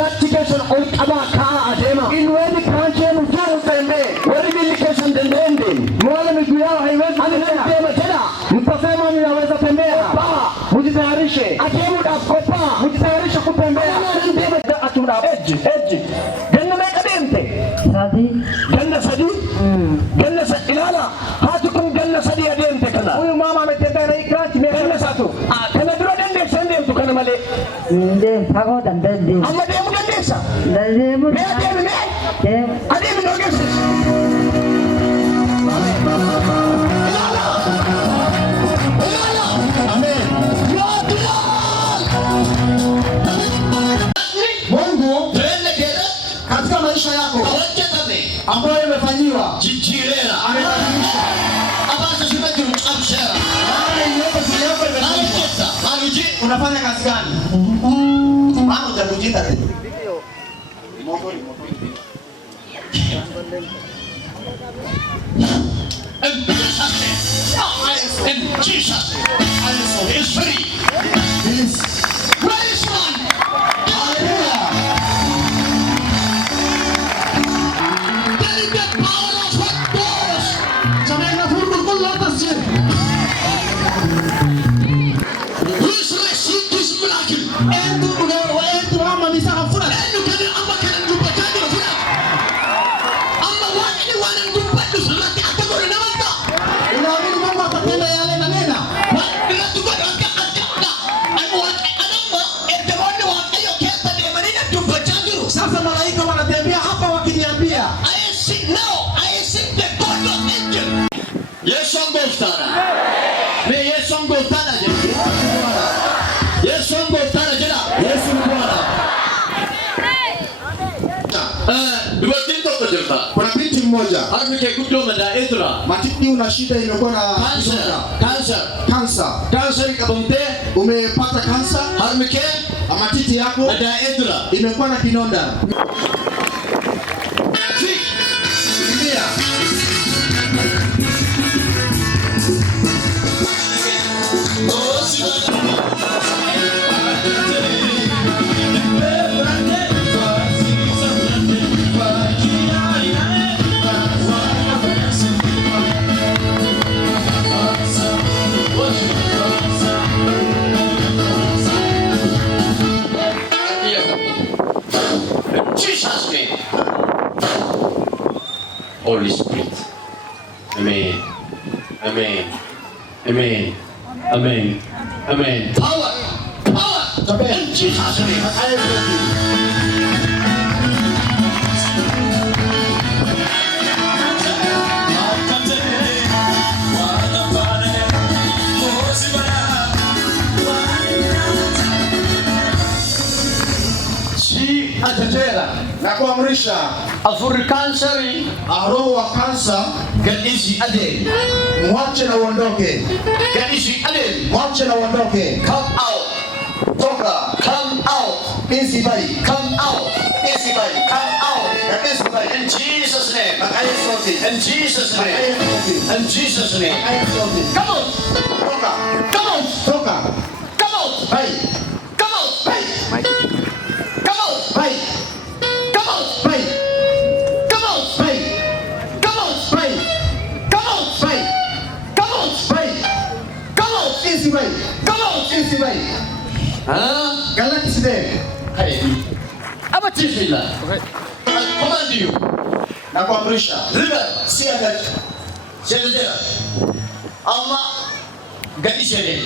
Application on Kabaka Adema. In where the country and where the indication the landing. Mwala miguu yao haiwezi kutembea tena. Mtasema ninaweza tembea. Mjitayarishe. Akimuda kopa. Mjitayarishe kutembea. Atuna edge. Ganna makadente. Sadi. Ganna sadi. Ganna ilala. Hatukum ganna sadi adente kana. Huyu mama ametembea na ikrati ganna satu. Kana duro dende sende mtu kana male. Nde pago dende. Amma demu dendesa. Demu. Me. Ademu nogesa. Ambayo imefanyiwa jijirera amebadilisha abaza shimeje mchamshera maruji unafanya kazi gani mama utakujita tena motori and Jesus is free. Praise God. Hallelujah. Kuna binti mmoja matiti una shida imekuwa na cancer ikabonde umepata cancer matiti yako imekuwa na kinonda Holy Spirit. Amen. Amen. Amen. Amen. Amen. Power. Amen. Jesus' name. Na kuamrisha Afuri kansari roho wa kansa gadisi ade mwache na uondoke gadisi ade mwache na uondoke come out toka come out easy body come out easy body come out easy body in Jesus name in Jesus name in Jesus name come on toka come on toka come on hey come on hey come on hey come on hey come on hey come on hey come on hey come on hey come on easy way come on easy way galaxy day hey abatifila command you na kuamrisha river si agaji Shelejera ama gadisi ade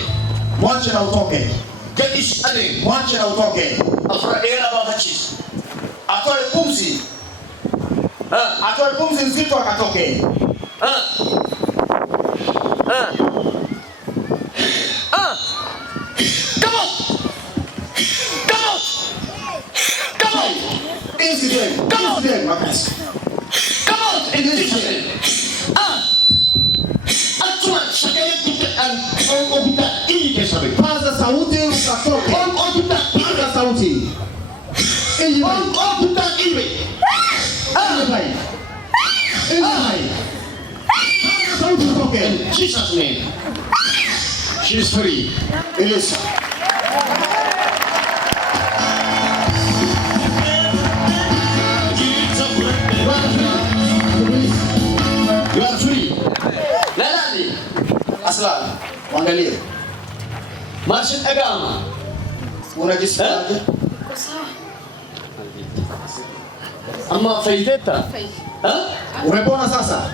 mwache na utoke gadisi ade mwache na utoke afra era babachis atoe pumzi nzito akatoke come on easy day come on makasi come on atuma shakaya kuta ili kesabe paza sauti ukatoke paza sauti kuta iwe sauti utoke in Jesus name she is free Elisa Aslan, angalia. Masih agama. Unajisikiaje? Amma faideta. Umepona sasa?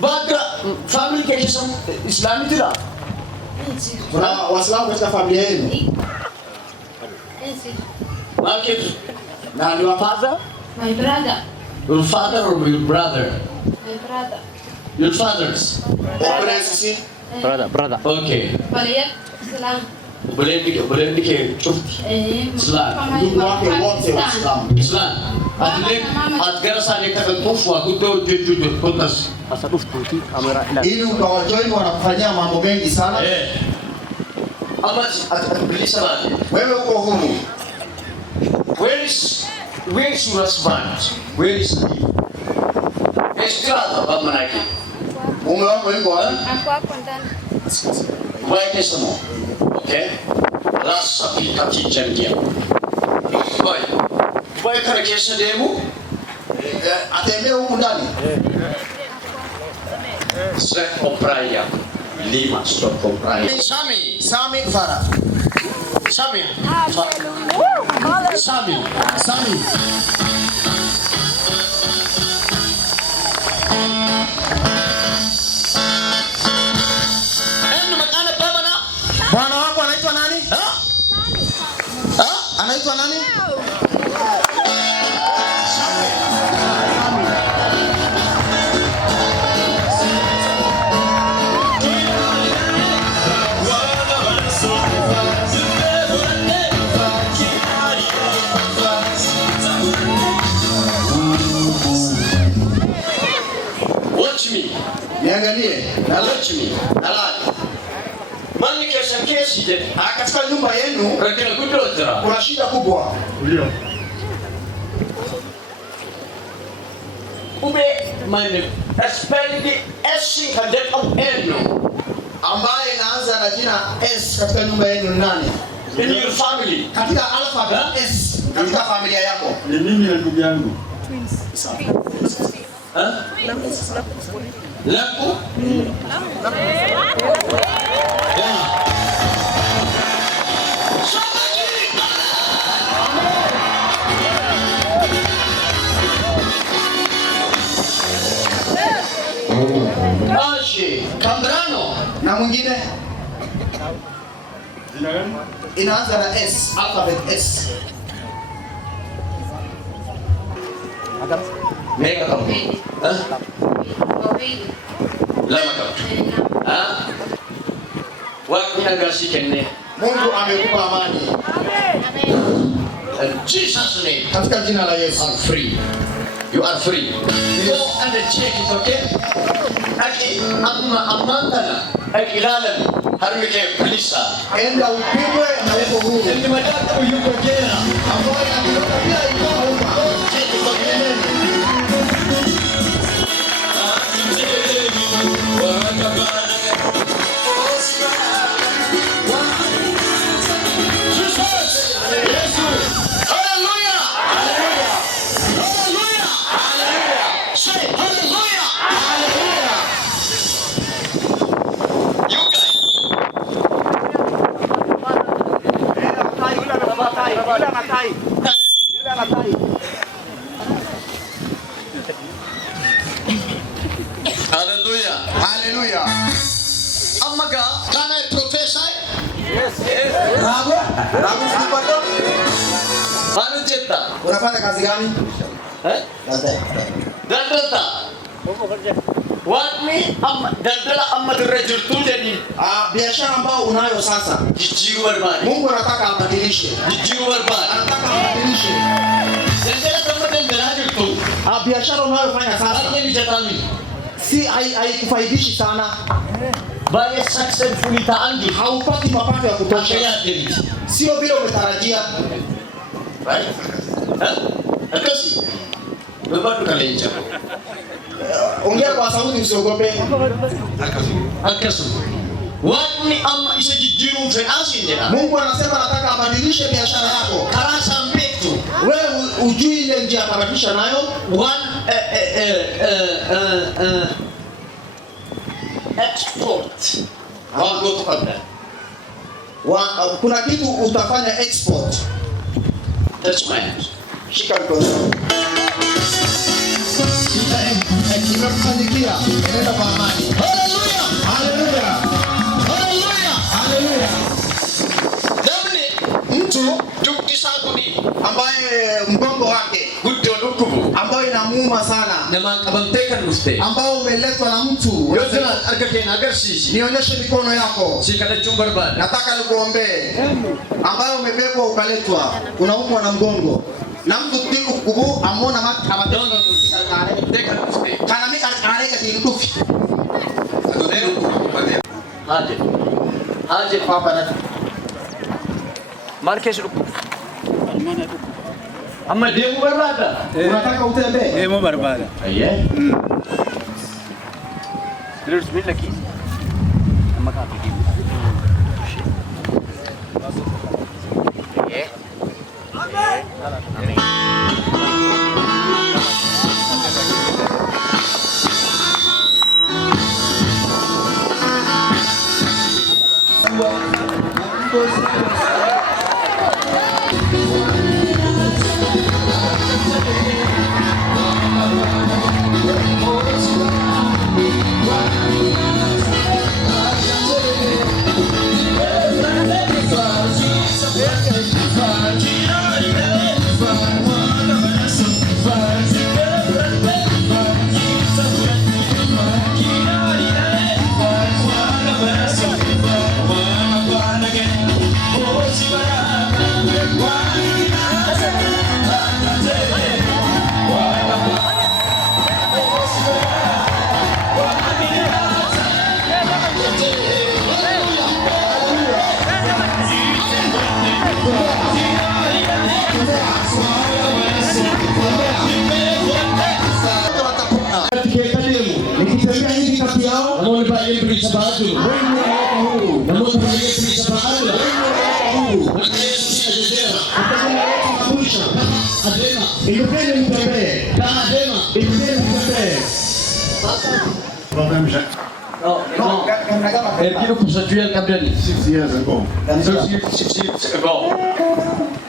Baga family kesho Islami tira. Kuna Waislamu katika familia yenu? Market. Na ni wa Father? My brother. Your father or your brother? My brother. Your fathers. Opera sisi? Brother. Okay. Baliat Islam. Boleh dike cup. Islam. Ndugu wake wote Waislamu. Islam. Adgara sane takatuf wa kudo juju podcast. Asaduf tuti kamera ila. Ili ukawajoin wanakufanyia mambo mengi sana. Ama atbili sana. Wewe uko humu. Where is your husband? Where is he? Eskrata pamanaki. Mume wako yuko wapi? Aku hapo ndani. Vai kesamo. Okay? Rasa kati jangia. Vai kana kesha demu? Atembee humu ndani. Sek kompraya. 5 stop kompraya. Sami Farah. Sami. Sami. Bwana wako anaitwa nani? Anaitwa nani? Watch me. Niangalie. Na watch me. Alani. Mani kesha kesi je. Katika nyumba yenu Rakina kudotra. kuna shida kubwa. Ndio. Ube mane spelling S kadet of N Ambaye inaanza na jina S katika nyumba yenu ni nani? in your family. Katika alphabet S katika familia yako. Ni mimi na ndugu yangu. Laku? Ashi, Kambrano. Na mwingine Jina gani? inaanza na S, alphabet S. Mega kamu. Wawili. Lama kamu. Wapi nagasi kenne? Mungu amekupa amani. In Jesus' name. Katika jina la Yesu. Are free. You are free. Go and check it, okay? Aki amantana. Aki lalam. Harumike polisa. Enda upigwe na uko huru. Ndi madaka yuko jela. Ambaye anatoka pia iko huru. Check it, okay? Hallelujah. Haleluya. Amaga, can I prophesy? Ragu sipata. Anu jetta. Unafanya kazi gani? Dandata. Wani dandala amma direjurtu jadi. Biashara ambayo unayo sasa. Jijiru barbani. Mungu anataka abadilishe. Jijiru barbani. Anataka abadilishe. Dandala kama dandala jurtu. Biashara unayofanya sasa Arne ni jatami. si haikufaidishi sana. Baya successfully taangi. Haupati mapato ya kutosha. Kaya debit. Sio vile umetarajia. Right? Akasi. Baba tukalenja. Ongea kwa sauti usiogope. Akasu. Wani amma isa jijiru fe asindera. Mungu anasema nataka abadilishe biashara yako. Karasa mbetu. Wewe ujui ile njia atabadilisha nayo. export. Wangu kabla. Kuna kitu utafanya export. Touch my hand. Shika mkono. Imekufanyikia. Nenda kwa amani. Hallelujah. Hallelujah. Hallelujah. Hallelujah. Namni Mtu tukisakuni ambaye mgongo wake guddo lukubu ambayo inamuuma sana, nama kabanteka nuste ambao umeletwa na mtu. yozana arkake nagarsishi Nionyeshe mikono yako. sikala chumbar bad Nataka nikuombee. Ambayo umebebwa ukaletwa, unaumwa na mgongo. Na mtu tiku kubu amona don't take nuste kana mika kaneka tindufi. adodero kubu haje Papa na Markesh ruku. amma demu barada unataka utembee? Emo barbada. aye Terus bila lagi. Amma ka pigi. Nikitembea hivi kati yao, namun ba yel bisa baju namun ba yel bisa baju adema ilipende mtembee. adema Ilipende mtembee. Problem Jack. erkiru kusatuel kabdani 6 years ago. 6 ago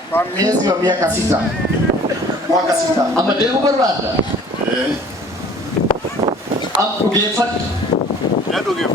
Kwa miezi wa miaka 6. Mwaka 6. amma demu barada Eh. am ugefat Ya do give.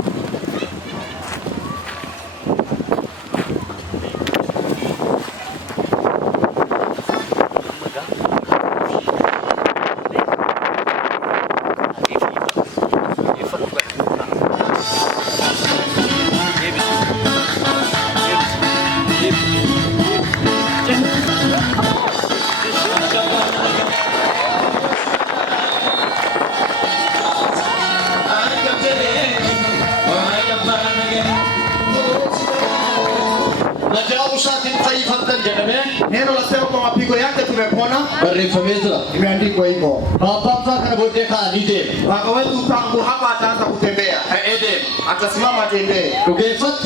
najau satin taifatan janamen Neno la sema kwa mapigo yake tumepona. barifameza Imeandikwa hivyo. bapa kana bote ka nide Baba wetu tangu hapa ataanza kutembea. edem Atasimama atembee. ugefat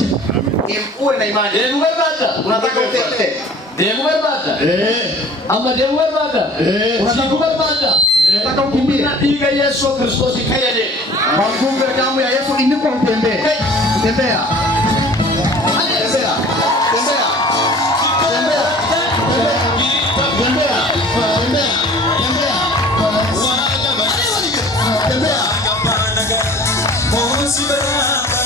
Uwe na imani. demu barada Unataka utembee? demu barada amma demu barada unataka barada Unataka ukimbie? diga Yesu Kristo sikayade Kwa nguvu ya damu ya Yesu indiko utembee. Tembea. Tembea. Tembea. Tembea. Tembea. Tembea. Tembea.